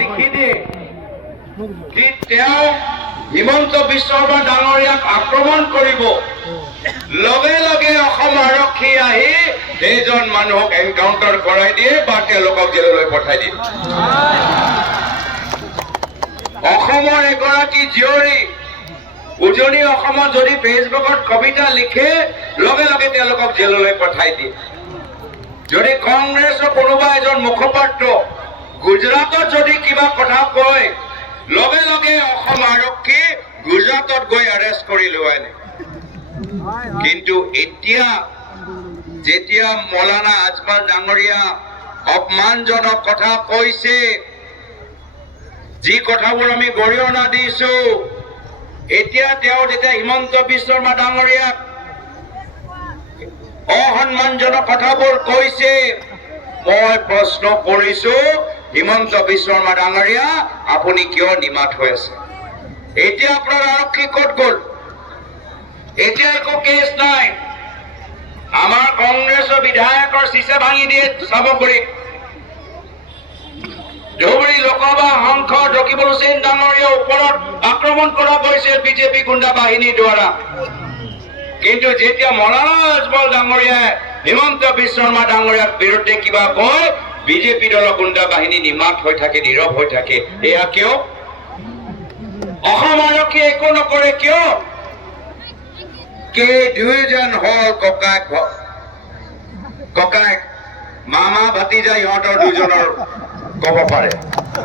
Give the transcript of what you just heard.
লিখি দিয়ে কি তেওঁ হিমন্ত বিশ্ব শৰ্মা ডাঙৰীয়াক আক্ৰমণ কৰিব লগে লগে অসম আৰক্ষী আহি সেইজন মানুহক এনকাউণ্টাৰ কৰাই দিয়ে বা তেওঁলোকক জেললৈ পঠাই দিয়ে অসমৰ এগৰাকী জীয়ৰী উজনি অসমত যদি ফেচবুকত কবিতা লিখে লগে লগে তেওঁলোকক জেললৈ পঠাই দিয়ে যদি কংগ্ৰেছৰ কোনোবা এজন মুখপাত্ৰ গুজৰাটত যদি কিবা কথা কয় লগে লগে অসম আৰক্ষী গুজৰাটত গৈ এৰেষ্ট কৰি লৈ আনে কিন্তু এতিয়া যেতিয়া মৌলানা আজমল ডাঙৰীয়া অপমানজনক কথা কৈছে যি কথাবোৰ আমি গৰিহণা দিছো এতিয়া তেওঁ যেতিয়া হিমন্ত বিশ্ব শৰ্মা ডাঙৰীয়াক অসন্মানজনক কথাবোৰ কৈছে মই প্ৰশ্ন কৰিছো হিমন্ত বিশ্ব শৰ্মা ডাঙৰীয়া আপুনি কিয় নিমাত হৈ আছে এতিয়া আপোনাৰ আৰক্ষী ক'ত গ'ল এতিয়া একো কেছ নাই আমাৰ কংগ্ৰেছৰ বিধায়কৰ চিচা ভাঙি দিয়ে চাবগুৰি ধুবুৰী লোকসভা সাংসদ ৰকিবুল হুছেইন ডাঙৰীয়াৰ ওপৰত আক্ৰমণ কৰা হৈছিল বিজেপি গুণ্ডা বাহিনীৰ দ্বাৰা কিন্তু যেতিয়া মৌলানা আজমল ডাঙৰীয়াই হিমন্ত বিশ্ব শৰ্মা ডাঙৰীয়াৰ বিৰুদ্ধে কিবা কয় বিজেপি দলৰ গুণ্ডা বাহিনী নিমাত হৈ থাকে নীৰৱ হৈ থাকে এয়া কিয় অসম আৰক্ষীয়ে একো নকৰে কিয় কে দুয়োজন হল ককায়েক মামা ভাতিজা ইহঁতৰ দুজনৰ ক'ব পাৰে